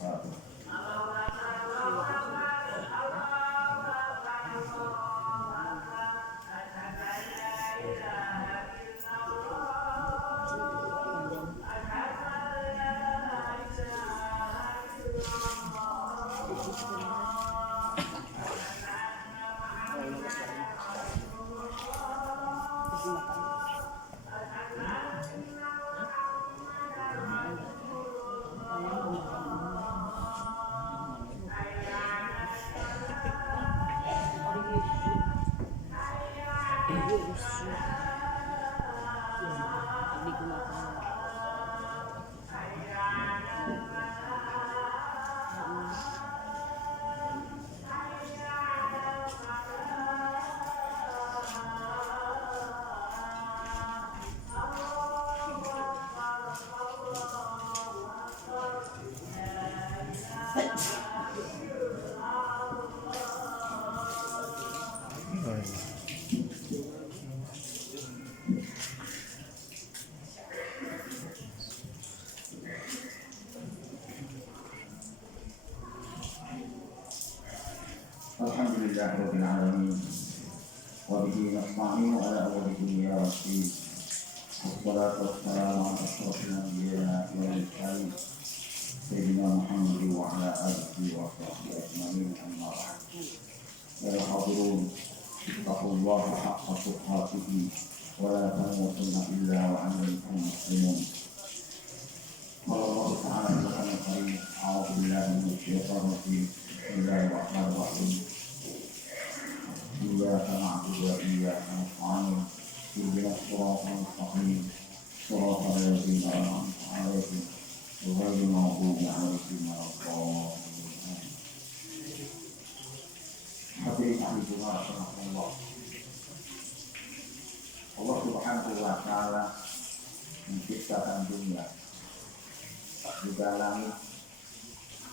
wabarakatuh. Alhamdulillahirabbil alamin wa bihi nasta'inu ala umuri dunya waddin. Wassalatu wassalamu ala asyrofil anbiya'i wal mursalin sayyidina Muhammad wa ala alihi wa sahbihi ajma'in, amma ba'd. Ya hadirin, ittaqullaha haqqa tuqatih wa la tamutunna illa wa antum muslimun. Allah Ta'ala berfirman, a'udzu billahi minasyaitonir rajim. Bismillahirrahmanirrahim. Iyyaka na'budu wa iyyaka nasta'in. Ihdinas siratal mustaqim. Shiratal ladzina an'amta 'alaihim ghairil maghdubi 'alaihim waladdallin. Hadirin ahli Jumat rahimakumullah. Allah Subhanahu wa Ta'ala menciptakan dunia, juga langit,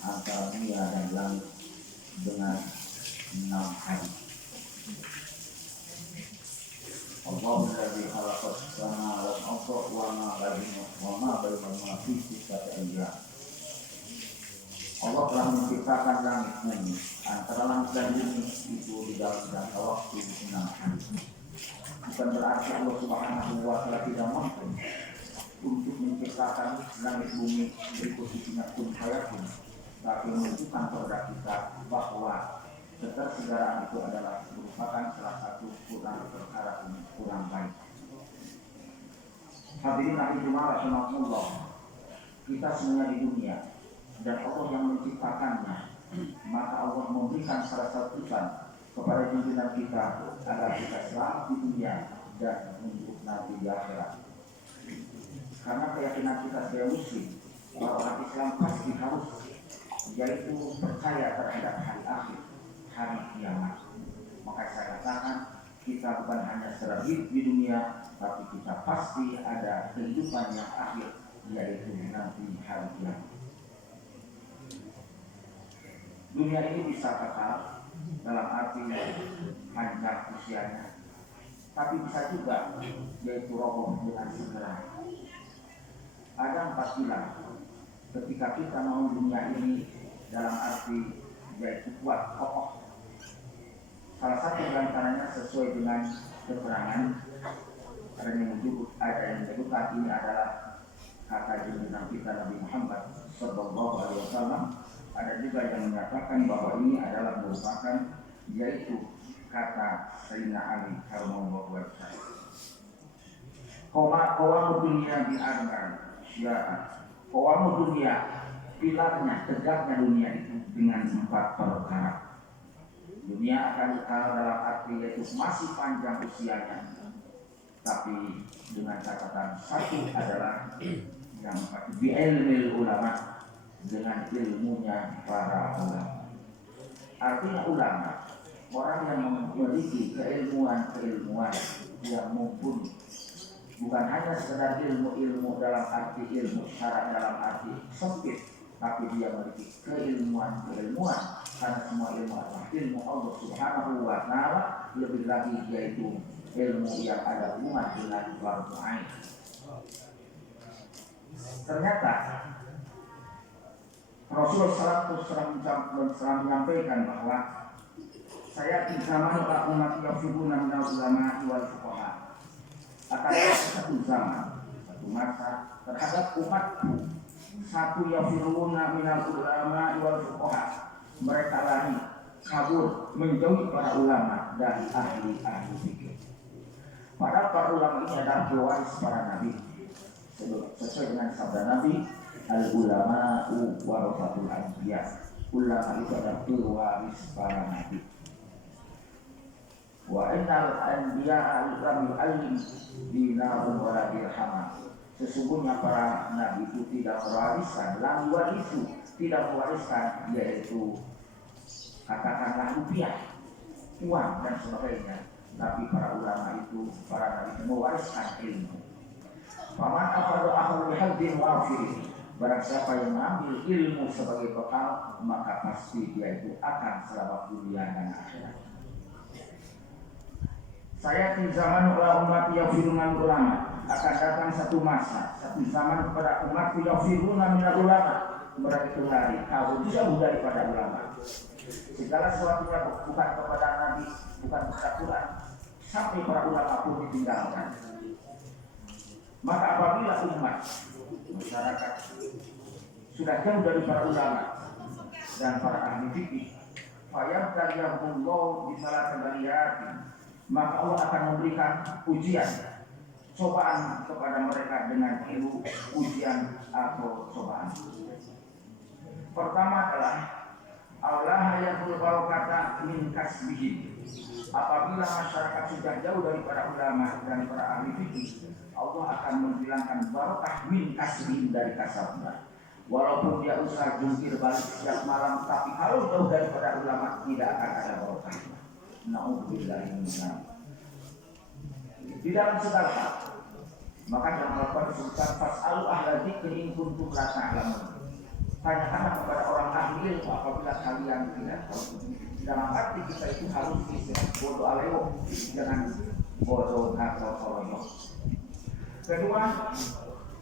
antara dunia dan langit dengan 6 hari. Allahu alladzi khalaqas samawati wal arda wa ma bainahuma fi sittati ayyam. Allah telah menciptakan langit bumi, antara langit dan bumi itu di dalam jangka waktu 6 hari. Bukan berarti Allah Subhanahu wa Ta'ala tidak mampu untuk menciptakan langit bumi berposisinya kun fayakun, tapi menunjukkan kepada kita bahwa ketersediaan itu adalah merupakan salah satu perkara kurang baik. Hadirin ahli Jumat rahimakumullah, kita semuanya di dunia dan Allah yang menciptakannya, maka Allah memberikan salah satu pesan kepada junjungan kita agar kita selamat di dunia dan untuk nanti di akhirat. Karena keyakinan kita sebagai muslim bahwa umat Islam pasti harus, yaitu percaya terhadap hari akhir, hari kiamat. Maka saya katakan kita bukan hanya sekedar hidup di dunia, tapi kita pasti ada kehidupan yang akhir, yaitu nanti hari kiamat. Dunia ini bisa kekal dalam arti panjang usianya, tapi bisa juga yaitu roboh dengan segera. Ada 4 pilar ketika kita mau dunia ini dalam arti yaitu kuat, kokoh. Salah satu di antaranya sesuai dengan keterangan ada yang menyebutkan ini adalah kata junjungan kita Nabi Muhammad Sallallahu Alaihi Wasallam. Ada juga yang menyatakan bahwa ini adalah merupakan yaitu kata Sayyidina Ali karramallahu wajhahu. Qawamu dunia diarkan syiar. Qawamu dunia, pilarnya, tegaknya dunia itu dengan 4 perkara. Dunia akan kekal dalam arti yaitu masih panjang usianya, tapi dengan catatan satu adalah yang bi'ilmil ulama, dengan ilmunya para ulama. Artinya ulama, orang yang memiliki keilmuan yang mumpuni, bukan hanya sekedar ilmu dalam arti ilmu syarat dalam arti sempit, tapi dia memiliki keilmuan karena semua ilmu adalah ilmu Allah Subhanahu wa Ta'ala, lebih lagi yaitu ilmu yang ada hubungan dengan fardu ain. Ternyata Rasulullah SAW menyampaikan bahwa saya di zaman umat yafiruna minal ulama wal fuqaha, akan ada satu zaman, satu masa terhadap umatku, satu yafiruna minal ulama wal fuqaha, mereka lari kabur menjauhi para ulama dan ahli fikih. Padahal para ulama ini adalah pewaris para nabi, sesuai dengan sabda Nabi, al ulama'u warasatul anbiya. Ulama itu adalah pewaris para nabi. Wa innal anbiya'a lam yu'allim dinarun wala dirham. Sesungguhnya para nabi itu tidak mewariskan, lam warisu, tidak mewariskan, yaitu katakanlah rupiah, uang dan sebagainya. Tapi para ulama itu, para nabi mewariskan ilmu. Faman afadu ahlu bihadzin wafir. Barang siapa yang mengambil ilmu sebagai bekal, maka pasti dia itu akan selamat dunia dan akhirat. Saya di zaman umat yafiruna ulama, akan datang satu masa, satu zaman kepada umat yafiruna minal ulama, mereka itu lari kabur jauh daripada ulama. Segala sesuatunya bukan kepada Nabi, bukan kepada Quran, sampai para ulama pun ditinggalkan. Maka apabila umat masyarakat sudah jauh dari para ulama dan para ahli fikih, fayabtaliyahumullahu bisalah kebaliyatin, maka Allah akan memberikan ujian, cobaan kepada mereka dengan ujian atau cobaan. Pertama adalah Allah yaqul barakata min kasbihim. Apabila masyarakat sudah jauh dari para ulama dan para ahli fikih, Allah akan menghilangkan barakah min kasbihim dari kasabnya. Walaupun dia usaha jungkir balik setiap malam, tapi kalau jauh daripada ulama tidak akan ada barakahnya. Na'udzubillahi min dzalik. Di dalam segala hal, maka dalam Al-Quran disebutkan fas'alu ahla dzikri in kuntum la ta'lamun. Tanyakanlah kepada orang ahli ilmu apabila kalian tidak tahu. Dalam arti kita itu harus bodoh aleo, jangan bodoh atau soroyo. Kedua,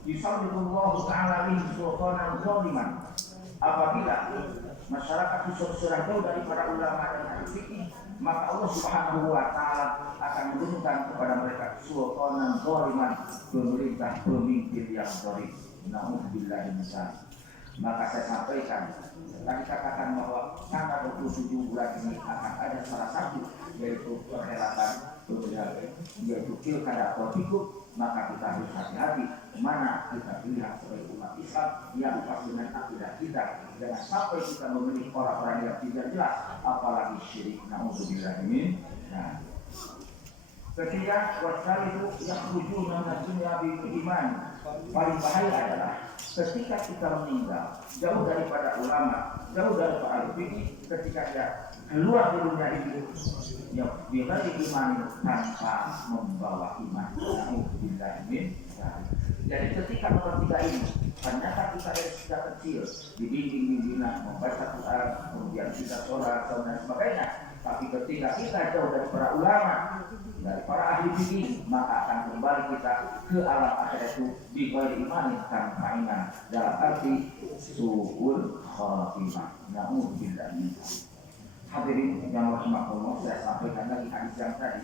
yusallitullahu ta'ala min sultanan zaliman. Apabila masyarakat sudah jauh dari para ulama dan ahli fikih, maka Allah Subhanahu wa ta'ala akan menurunkan kepada mereka sultanan zaliman, pemerintah pemimpin yang zalim. Na'udzubillahi min dzalik. Maka saya sampaikan, tadi katakan bahwa tanggal 27 bulan ini akan ada salah satu, yaitu perhelatan pemilihan, yaitu pilkada atau pilgub. Maka kita harus hati-hati mana kita pilihan sebagai umat Islam yang pas dengan akidah kita. Jangan sampai kita memilih orang-orang yang tidak jelas, apalagi syirik. Na'udzubillahi min dzalik. Ketiga, wasalihu yakhrujuna min dunya bil iman. Paling bahaya adalah ketika kita meninggal jauh daripada ulama, jauh daripada fikih, ketika dia keluar di dunia ini ya bila iman tanpa membawa iman. Na'udzubillahi min dzalik. Jadi ketika nomor 3 ini ternyata kita dari sejak kecil dibimbing-bimbingan membaca Quran, kemudian kita sholat dan sebagainya. Tapi ketika kita jauh dari para ulama, dari para ahli fikih, maka akan kembali kita ke alam akhirat itu bighairi iman tanpa iman, dalam arti su'ul khatimah. Na'udzubillahi min dzalik. Hadirin yang rahimakumullah, saya sampaikan lagi hadis yang tadi.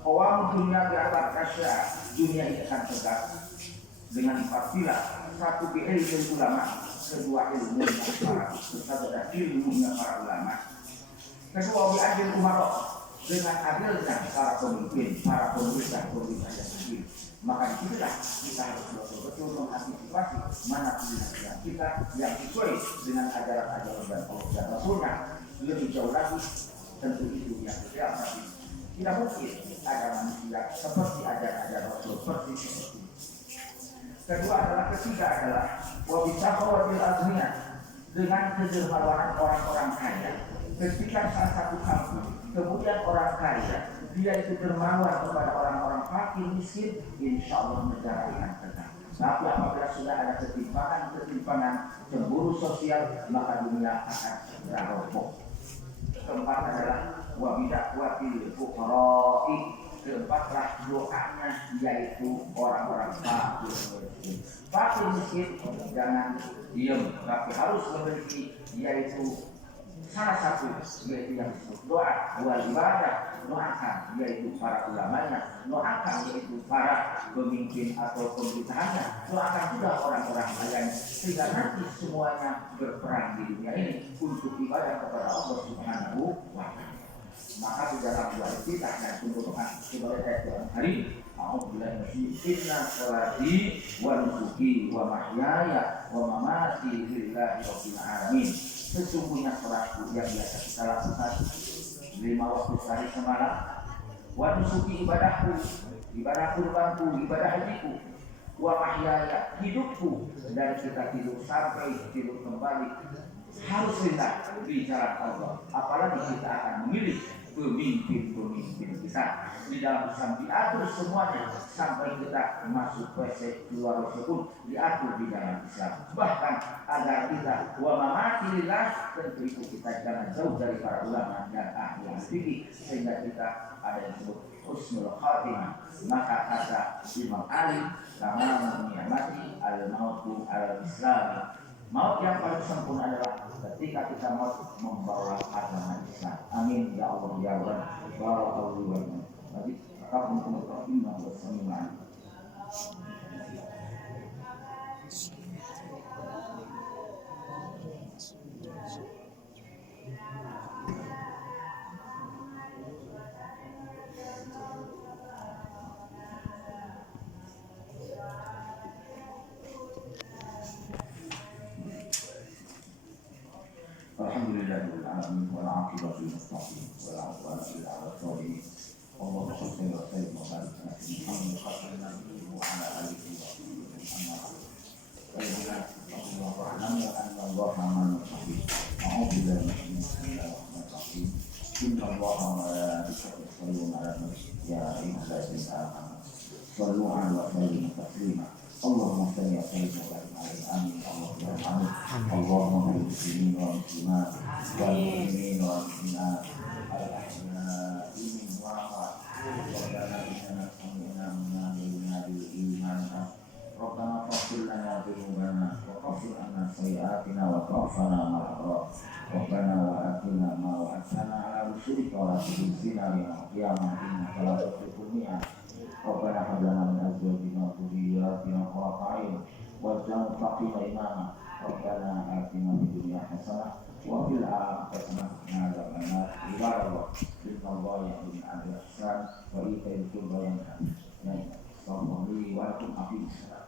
Qawam dunia bi'arbat kasya, dunia ini akan tegak dengan 4 pilar. Satu ilmu ulama, kedua ilmu para ustaz dan ilmunya para ulama. Kedua bi'adil umarok, dengan adilnya para pemimpin, para pemerintah yang adil. Maka disitulah kita harus betul-betul mengantisipasi mana pilihan kita yang sesuai dengan ajaran-ajaran dan Allah dan Rasulnya. Lebih jauh lagi tentu itu yang ideal, tapi tidak mungkin ada manusia seperti ajaran-ajaran Rasul persis seperti itu. Kedua adalah, ketiga adalah wabisahawatil azmiyah, dengan kedermawanan orang-orang kaya. Ketika salah satu kampung kemudian orang kaya dia itu dermawan kepada orang-orang fakir miskin, insya Allah negara akan tegak. Tapi apabila sudah ada ketimpangan cemburu sosial, maka dunia akan segera roboh. Keempat adalah wabidakwatil fuqara'i, keempatlah doanya yaitu orang-orang fakir. fakir miskin jangan diam, tapi harus memiliki yaitu salah satu yaitu yang disebut doa wal ibadah. Doakan yaitu para ulamanya, doakan yaitu para pemimpin atau pemerintahannya, doakan juga orang-orang lain sehingga nanti semuanya berperan di dunia ini untuk ibadah kepada Allah Subhanahu wa Ta'ala. Maka di dalam doa kita dan doa sebagai ayat dalam hari Inna sholati wa nusuki wa mahyaya wa mamati lillahi rabbil alamin. Sesungguhnya sholatku yang biasa kita lakukan 5 waktu sehari semalam, wa nusuki ibadahku, ibadah kurbanku, ibadah hajiku, wa mahyaya hidupku, dan kita hidup sampai hidup kembali harus lillah di jalan Allah. Apalagi kita akan memilih pemimpin-pemimpin kita di dalam Islam diatur semuanya sampai kita masuk WC keluar WC pun diatur di dalam Islam. Bahkan agar kita wa mamati lillah, tentu itu kita jangan jauh dari para ulama dan ahli fikih sehingga kita ada yang disebut husnul khatimah. Maka kata Imam Ali, kama ni'mati al-mautu al-islam, maut yang paling sempurna adalah ketika kita mau membawa agama Islam. Amin ya Allah ya Rabb. Barakallahu fiikum. Jadi akan mengucapkan bersama. Alhamdulillahirabbil alamin wal 'aqibatu lil muttaqin wala 'udwana illa 'alal zalimin. Allahumma shalli wa sallim wa barik ala Muhammad wa ala alihi wa sahbihi. Ayyuhal muslimun anna Allaha ma'al muttaqin. A'udzu billahi minasyaitonir rajim. Inna Allaha wa malaikatahu yusholluna 'alan nabi ya ayyuhalladzina amanu shallu 'alaihi wa sallimu taslima. Allahumma shalli wa sallim wa barik alaihi. Amin. Allahumma lil muslimin wal muslimat wal mu'minin wal mu'minat al-ahya'i minhum wal amwat. Rabbana innana sami'na munadiyan iman. Rabbana faghfir lana dhunubana wa kaffir 'anna sayyi'atina wa tawaffana ma'al abrar. Rabbana wa atina ma wa'adtana 'ala rusulika wa la tukhzina yawmal qiyamah innaka la tukhlifu al-mi'ad. Rabbana hab lana min azwajina wa dhurriyyatina qurrata a'yun waj'alna muttaqina imama. Rabbana atina fid dunya hasanah wa fil akhirati hasanah wa qina adzaban nar. Ibadallah, innallaha ya'muru bil 'adli wal ihsan wa ita'i dzil qurba wa yanha 'anil ma'ruf wa yanha 'anil munkar wa ya'muru bil 'adli wal ihsan.